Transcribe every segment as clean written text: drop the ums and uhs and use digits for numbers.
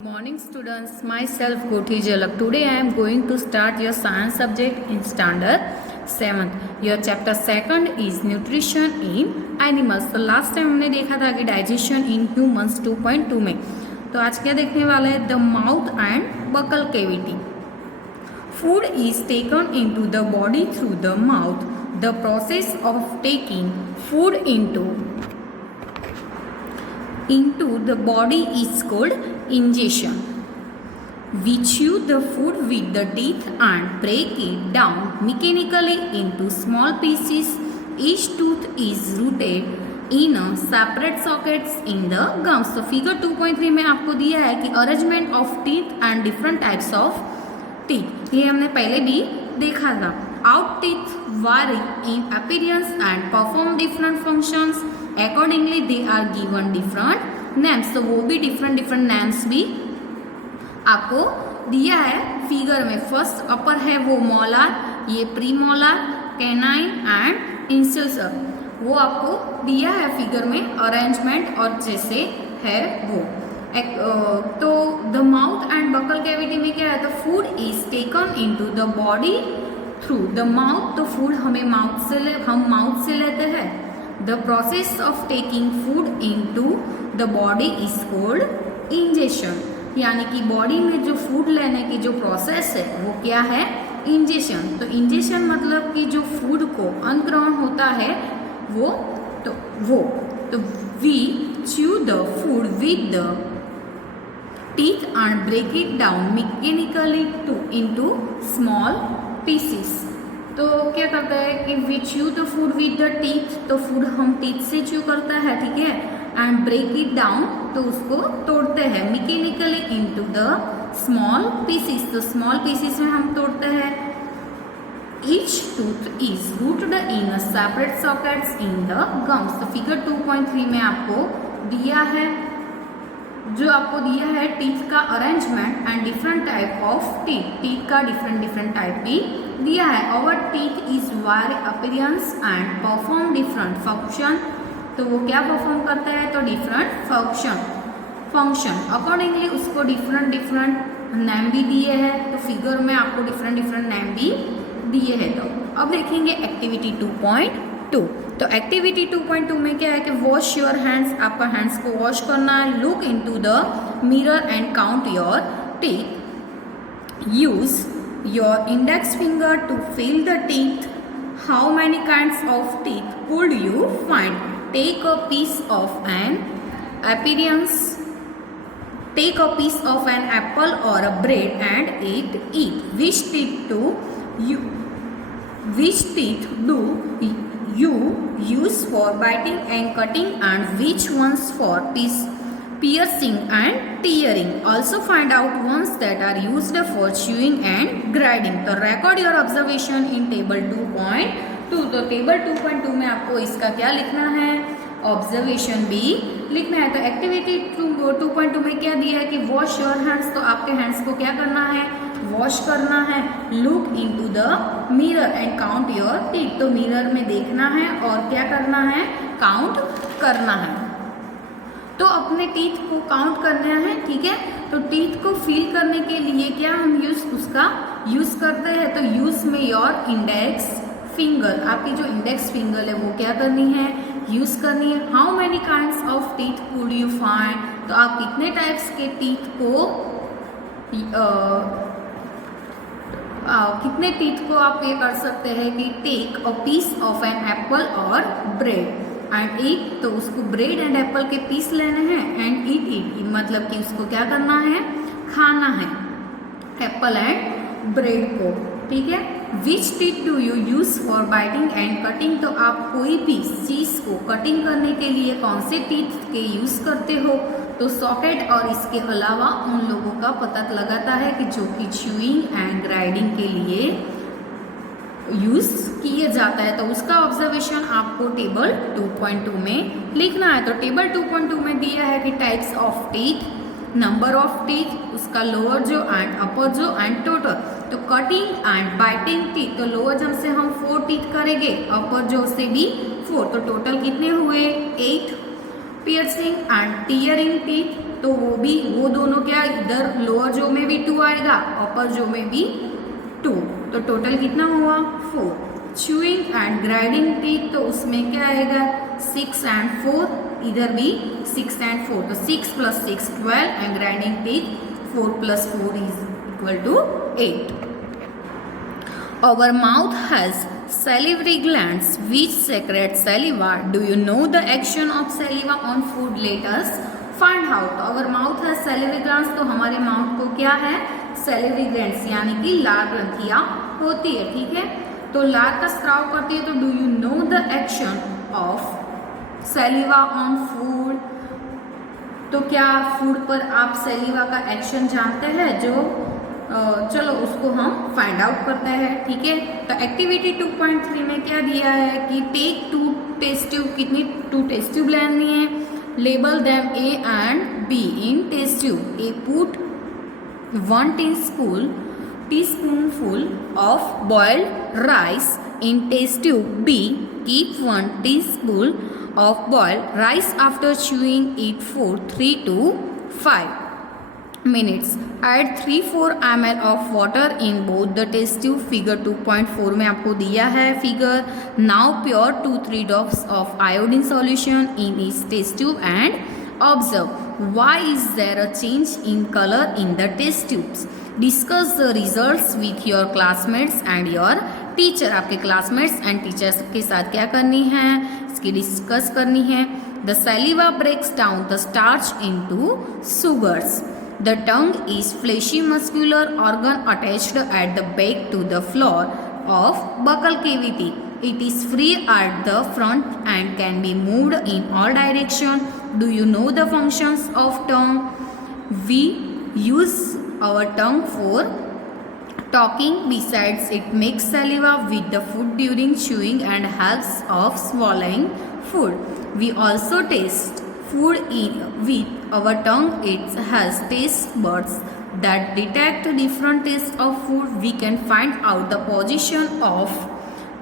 Morning students, myself Kothi Jalak. Today I am going to start your science subject in standard 7th. Your chapter 2nd is nutrition in animals. तो last time हमने देखा था कि digestion in humans 2.2 में. तो आज क्या देखने वाला है? The mouth and buccal cavity. Food is taken into the body through the mouth. The process of taking food into the body is called ingestion. We chew the food with the teeth and break it down mechanically into small pieces. Each tooth is rooted in a separate sockets in the gums. तो figure 2.3 में आपको दिया है कि arrangement of teeth and different types of teeth. ये हमने पहले भी देखा था. Out teeth vary in appearance and perform different functions. Accordingly they are given different names. तो वो भी different names भी आपको दिया है फिगर में. फर्स्ट अपर है वो मोलार, ये प्रीमोलार, कैनाइन एंड इंसिसर. वो आपको दिया है फिगर में अरेंजमेंट और जैसे है वो. तो the mouth and buccal cavity में क्या है? तो food is taken into the body through the mouth. तो फूड हमें हम माउथ से लेते हैं. The process of taking food into the body is called ingestion. यानी कि बॉडी में जो फूड लेने की जो प्रोसेस है वो क्या है? इंजेशन. तो इंजेशन मतलब कि जो फूड को अन्न होता है वो तो we chew the food with the teeth and break it down mechanically into small pieces. तो क्या करता है कि we chew the food with the teeth. तो फूड हम टीथ से च्यू करता है, ठीक है. एंड ब्रेक इट डाउन तो उसको तोड़ते हैं mechanically into the small pieces. तो small pieces में हम तोड़ते हैं. Each tooth is rooted in a separate sockets in the gums. तो फिगर 2.3 में आपको दिया है टीथ का arrangement and different type of teeth का डिफरेंट टाइप भी दिया है. Our teeth is wire appearance and perform different function. तो वो क्या परफॉर्म करता है? तो डिफरेंट फंक्शन अकॉर्डिंगली उसको डिफरेंट नेम भी दिए हैं. तो फिगर में आपको डिफरेंट नेम भी दिए हैं. तो अब देखेंगे एक्टिविटी 2.2. तो एक्टिविटी 2.2 में क्या है कि वॉश योर हैंड्स. आपका हैंड्स को वॉश करना है. Look into the mirror and count your teeth. Use your index finger to feel the teeth. How many kinds of teeth could you find? Take a piece of an appearance. Take a piece of an apple or a bread and eat it. Which teeth do you use for biting and cutting, and which ones for piercing and tearing? Also find out ones that are used for chewing and grinding. तो record your observation in table 2.2. तो table 2.2 में आपको इसका क्या लिखना है? Observation भी लिखना है. तो एक्टिविटी 2.2 में क्या दिया है कि वॉश योर हैंड्स. तो आपके हैंड्स को क्या करना है? वॉश करना है. Look into the mirror and count your teeth. तो मिरर में देखना है और क्या करना है? काउंट करना है. तो अपने टीथ को काउंट करना है, ठीक है. तो टीथ को फील करने के लिए क्या हम उसका यूज करते हैं? तो यूज में योर इंडेक्स फिंगर. आपकी जो इंडेक्स फिंगर है वो क्या करनी है? यूज करनी है. How many kinds of teeth could you find? तो आप कितने टाइप्स के टीथ को कितने टीथ को आप ये कर सकते हैं कि take a piece of an apple or bread and eat. तो उसको ब्रेड एंड एप्पल के पीस लेने हैं एंड ईट मतलब कि उसको क्या करना है? खाना है एप्पल एंड ब्रेड को, ठीक है. Which teeth do you use for biting and cutting? तो आप कोई भी चीज़ को कटिंग करने के लिए कौन से टीथ के यूज करते हो? तो सॉकेट और इसके अलावा उन लोगों का पता लगाता है कि जो कि च्यूइंग एंड ग्राइंडिंग के लिए यूज किए जाता है. तो उसका ऑब्जर्वेशन आपको टेबल 2.2 में लिखना है. तो टेबल 2.2 में दिया है कि types of teeth, number of teeth, उसका लोअर जो एंड अपर जो एंड टोटल. तो कटिंग एंड बाइटिंग टीथ. तो लोअर जम से हम 4 टीथ करेंगे, अपर जो से भी 4. तो टोटल कितने हुए? 8. piercing and tearing teeth, तो वो दोनों क्या, इधर लोअर जो में भी 2 आएगा, अपर जो में भी 2, तो टोटल कितना हुआ 4। च्यूइंग एंड ग्राइंडिंग टीथ, तो उसमें क्या आएगा 6 and 4, इधर भी 6 and 4, तो 6 + 6 12 and grinding teeth 4 + 4 is equal to 8। Our mouth has salivary glands which secrete saliva. Do you know the action of saliva on food? Let us find out. Our mouth has salivary glands, तो हमारे mouth को क्या है, salivary glands यानी कि लार ग्रंथियाँ होती है, ठीक है। तो लार का स्राव करती है, तो do you know the action of saliva on food? तो क्या फूड पर आप सैलिवा का एक्शन जानते हैं, जो चलो उसको हम फाइंड आउट करते हैं, ठीक है। तो एक्टिविटी 2.3 में क्या दिया है कि टेक 2 टेस्ट ट्यूब, कितनी 2 टेस्ट ट्यूब लेनी है, label them A and B in test tube. A put 1 teaspoonful of boiled rice in test tube. B, keep 1 teaspoon of boiled rice after chewing it for 3 to 5 minutes. Add 3-4 ml of water in both the test tube. Figure 2.4 में आपको दिया है figure. Now pour 2-3 drops of iodine solution in each test tube and observe why is there a change in color in the test tubes. Discuss the results with your classmates and your teacher. आपके classmates and teachers के साथ क्या करनी है, इसकी discuss करनी है। The saliva breaks down the starch into sugars. The tongue is fleshy muscular organ attached at the back to the floor of buccal cavity. It is free at the front and can be moved in all directions. Do you know the functions of tongue? We use our tongue for talking. Besides, it makes saliva with the food during chewing and helps of swallowing food. We also taste food with our tongue. It has taste buds that detect different tastes of food. We can find out the position of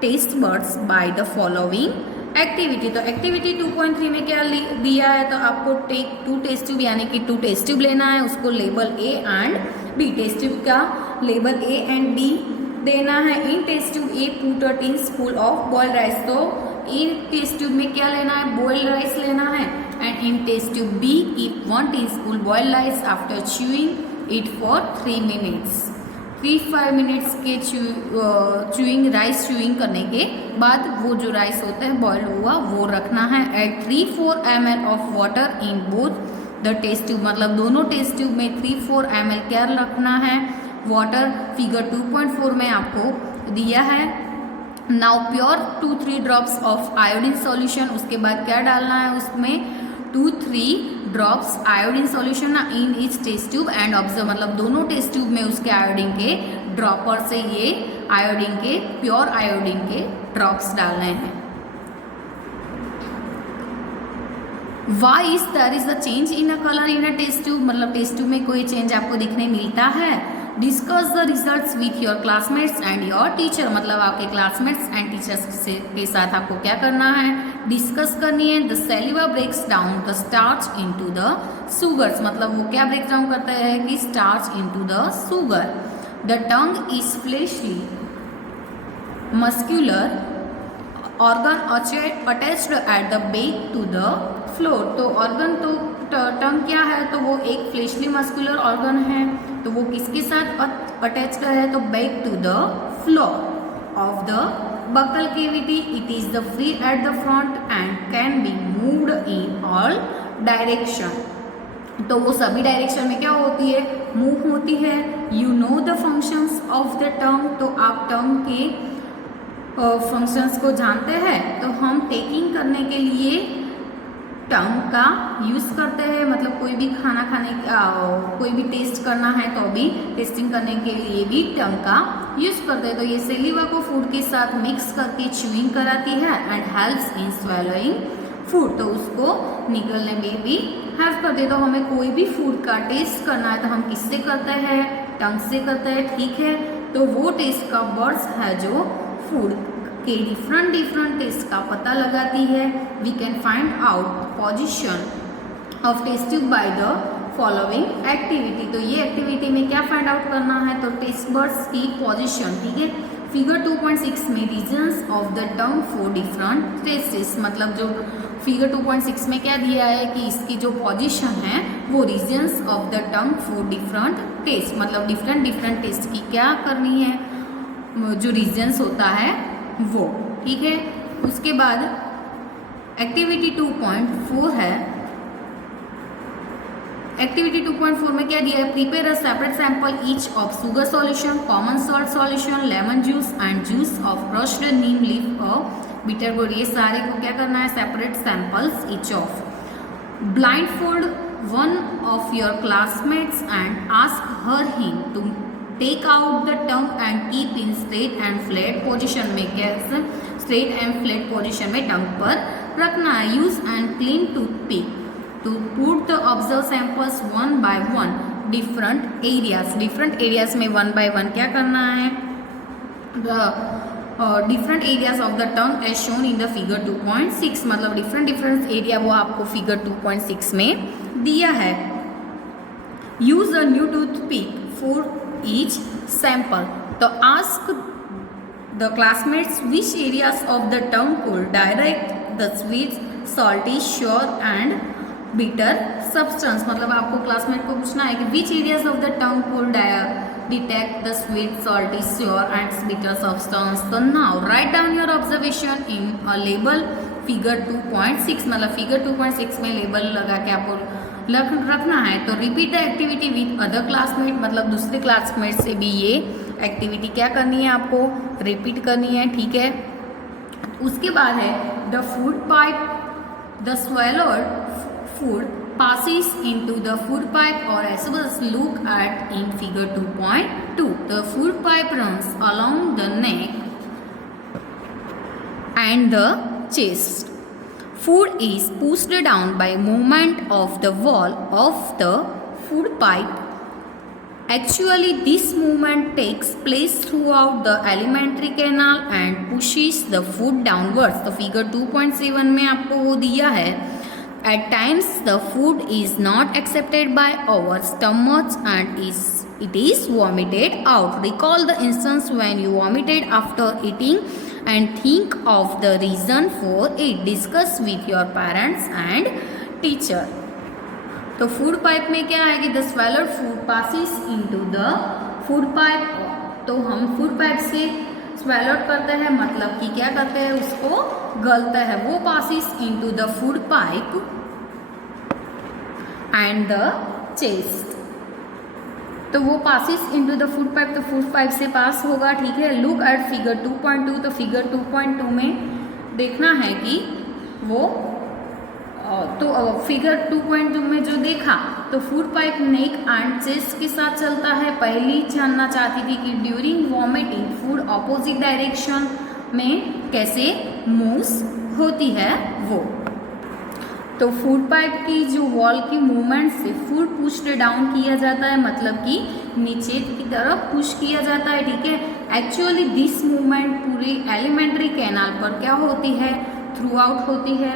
taste buds by the following activity. तो activity 2.3 में क्या दिया है, तो आपको take 2 test tube यानी कि 2 test tube लेना है, उसको label A and B, test tube का लेबल ए एंड बी देना है। In test tube A put a teaspoon of boiled rice, तो इन टेस्ट ट्यूब में क्या लेना है, बॉइल्ड राइस लेना है। And in test tube B keep 1 teaspoon boiled rice after chewing it for 3 minutes. 3-5 minutes के च्यूइंग राइस च्यूइंग करने के बाद वो जो राइस होता है बॉइल्ड हुआ वो रखना है। Add 3-4 ml of water in both the test tube, मतलब दोनों टेस्ट ट्यूब में 3-4 ml क्या रखना है, वाटर। फिगर 2.4 में आपको दिया है। Now pour 2-3 drops of iodine solution, उसके बाद क्या डालना है उसमें 2-3 drops iodine solution in each test tube and observe, मतलब दोनों टेस्ट ट्यूब में उसके आयोडीन के ड्रॉपर से ये आयोडीन के प्योर आयोडीन के ड्रॉप्स डालने हैं। Why is there is the change in a colour in a test tube, मतलब टेस्ट ट्यूब में कोई चेंज आपको दिखने मिलता है। Discuss the results with your classmates and your teacher, मतलब आपके क्लासमेट्स एंड टीचर्स के साथ आपको क्या करना है, डिस्कस करनी है। The saliva breaks down the starch into the sugars, मतलब वो क्या ब्रेक डाउन करता है कि starch into the sugar. The tongue is fleshy muscular organ attached at the back to the floor, तो ऑर्गन तो टंग क्या है, तो वो एक फ्लेशली मस्कुलर ऑर्गन है, तो वो किसके साथ अटैच्ड है, तो back to the floor of the buccal cavity. It is the free at the front end can be moved in all direction, तो वो सभी डायरेक्शन में क्या होती है, मूव होती है। You know the functions of the टंग, तो आप टंग के फंक्शंस को जानते हैं। तो हम टेकिंग करने के लिए टंग का यूज़ करते हैं, मतलब कोई भी खाना खाने कोई भी टेस्ट करना है तो भी टेस्टिंग करने के लिए भी टंग का यूज़ करते हैं। तो ये सेलिवा को फूड के साथ मिक्स करके च्यूइंग कराती है and helps in swallowing food, तो उसको निकलने में भी हेल्प करते हैं। तो हमें कोई भी फूड का टेस्ट करना है तो हम किससे करते हैं, टंग से करते हैं, ठीक है। तो वो टेस्ट का बर्ड्स है जो फूड के डिफरेंट टेस्ट का पता लगाती है। We can find out position of test tube by the following activity. तो ये एक्टिविटी में क्या फाइंड आउट करना है, तो टेस्ट बर्ड्स की पोजीशन, ठीक है। फिगर 2.6 में regions of the tongue for different tastes, मतलब जो फिगर 2.6 में क्या दिया है कि इसकी जो पोजीशन है वो regions of the tongue for different taste, मतलब डिफरेंट टेस्ट की क्या करनी है, जो रीजन्स होता है वो, ठीक है। उसके बाद एक्टिविटी 2.4 है। एक्टिविटी 2.4 में क्या दिया है, prepare a separate sample each of sugar solution, common salt solution, lemon juice and juice of crushed neem leaf or bitter gourd. ये सारे को क्या करना है, separate samples each of. Blindfold one of your classmates and ask her him to take out the tongue and keep in straight and flat position में, कैसे straight and flat position में टंग पर रखना है। Use and clean toothpick to put the observed samples one by one different areas में one by one क्या करना है, the different areas of the tongue as shown in the figure 2.6, मतलब different area वो आपको figure 2.6 में दिया है। use a new toothpick for each sample, तो ask the classmates which areas of the tongue could direct the sweet, salty, sour and bitter substance, मतलब आपको classmate को पूछना है कि which areas of the tongue could detect the sweet, salty, sour and bitter substance. तो now write down your observation in a labelled figure 2.6, मतलब figure 2.6 में label लगा के आपको रखना है। तो repeat the activity with other classmate, मतलब दूसरे क्लासमेट से भी ये एक्टिविटी क्या करनी है, आपको रिपीट करनी है, ठीक है। उसके बाद है the food pipe, the swallowed food passes into the food pipe or as well as look at in figure 2.2. The food pipe runs along the neck and the chest. Food is pushed down by movement of the wall of the food pipe. Actually, this movement takes place throughout the alimentary canal and pushes the food downwards. तो figure 2.7 में आपको वो दिया है, at times the food is not accepted by our stomachs and it is vomited out. Recall the instance when you vomited after eating and think of the reason for it. Discuss with your parents and teacher. तो food pipe में क्या है कि the swallowed food passes into the food pipe, तो हम food pipe से swallowed करते हैं, मतलब कि क्या करते हैं, उसको गलते हैं, वो passes into the food pipe and the chest, तो वो passes into the food pipe, तो फूड पाइप से पास होगा, ठीक है। लुक एट फिगर 2.2, तो फिगर 2.2 में देखना है कि वो तो फिगर 2.2 में जो देखा तो food pipe neck and chest के साथ चलता है। पहली जानना चाहती थी कि during vomiting food opposite direction में कैसे मूव्स होती है वो। तो फूड पाइप की जो वॉल की मूवमेंट से फूड पुश्ड डाउन किया जाता है, मतलब कि नीचे की तरफ पुश किया जाता है, ठीक है। एक्चुअली दिस मूवमेंट पूरे एलिमेंट्री कैनाल पर क्या होती है, थ्रू आउट होती है,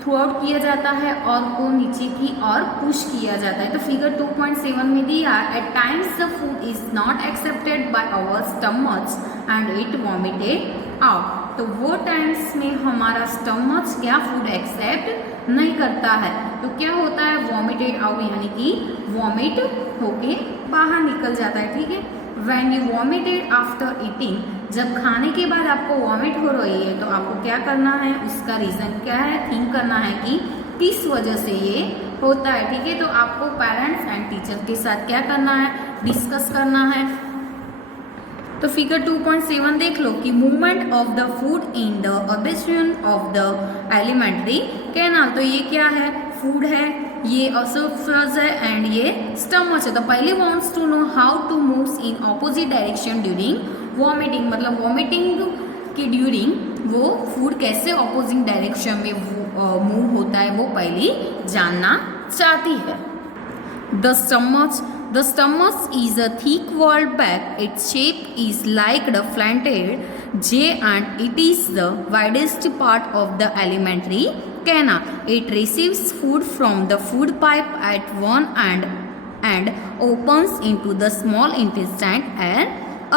थ्रू आउट किया जाता है और को नीचे की और पुश किया जाता है। तो फिगर 2.7 में दिया, at times the food is not accepted by our stomach and it vomited out. तो वो टाइम्स में हमारा स्टमच क्या फूड एक्सेप्ट नहीं करता है, तो क्या होता है, वॉमिटेड आउट, यानी कि वॉमिट होके बाहर निकल जाता है, ठीक है। When you vomited after eating, जब खाने के बाद आपको वॉमिट हो रही है तो आपको क्या करना है, उसका रीज़न क्या है, थिंक करना है कि किस वजह से ये होता है, ठीक है। तो आपको पेरेंट्स एंड टीचर के साथ क्या करना है, डिस्कस करना है। तो फिगर 2.7 देख लो कि movement of the food in the अबेशन ऑफ द एलिमेंट्री कैनाल, तो ये क्या है, फूड है, ये ऑसोफेगस है एंड ये स्टमच है। तो पहले wants to know how to moves in opposite direction during vomiting, मतलब वॉमिटिंग के ड्यूरिंग वो फूड कैसे ऑपोजिट डायरेक्शन में मूव होता है वो पहले जानना चाहती है। The stomach is a thick-walled bag. Its shape is like the flattened J and it is the widest part of the alimentary canal. It receives food from the food pipe at one end and opens into the small intestine at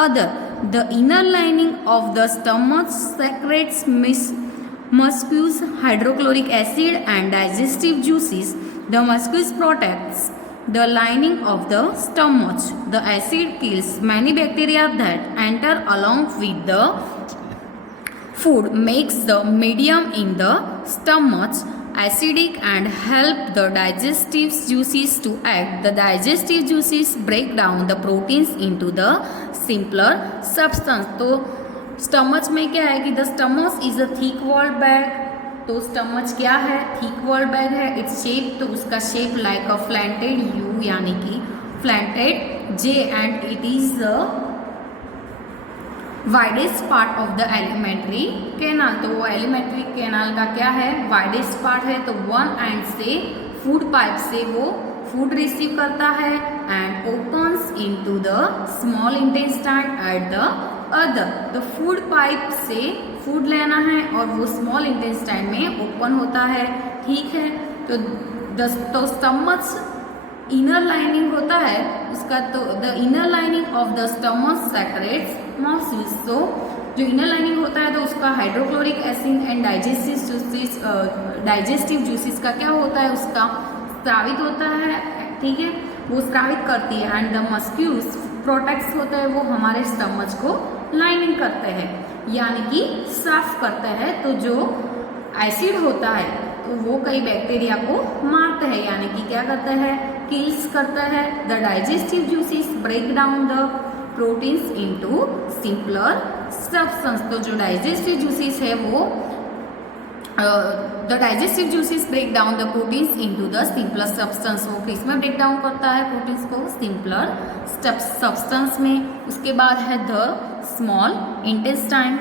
other. The inner lining of the stomach secretes mucus, hydrochloric acid and digestive juices. The mucus protects the lining of the stomach. The acid kills many bacteria that enter along with the food, makes the medium in the stomach acidic and help the digestive juices to act. The digestive juices break down the proteins into the simpler substance. तो stomach में क्या है कि the stomach is a thick walled bag. तो stomach क्या है? Thick walled bag है. Its shape, तो उसका shape like a flattened U यानी कि flattened J, and it is the widest part of the alimentary canal. तो वो एलिमेंट्री कैनाल का क्या है? वाइडेस्ट पार्ट है. तो वन एंड से फूड पाइप से वो फूड रिसीव करता है and opens into the small intestine at the other. The food pipe से फूड लेना है और वो स्मॉल इंटेस्टाइन में ओपन होता है. ठीक है. तो स्टमच इनर लाइनिंग होता है उसका. तो the inner lining of the stomach secretes mucus. तो जो इनर लाइनिंग होता है तो उसका hydrochloric acid and digestive juices का क्या होता है? उसका स्रावित होता है. ठीक है, वो स्रावित करती है. एंड द मस्क्यूस प्रोटेक्ट्स होता है, वो हमारे स्टमच को लाइनिंग करते हैं यानी कि साफ करते हैं. तो जो एसिड होता है तो वो कई बैक्टीरिया को मारते हैं यानी कि क्या करता है? किल्स करता है. The digestive juices break down the proteins into simpler substance. तो जो डाइजेस्टिव जूसेस है वो the digestive juices break down the proteins into the simpler substance. वो किसमें ब्रेक डाउन करता है प्रोटीन्स को? सिंपलर सब्सटेंस में. उसके बाद है द स्मॉल इंटेस्टाइन.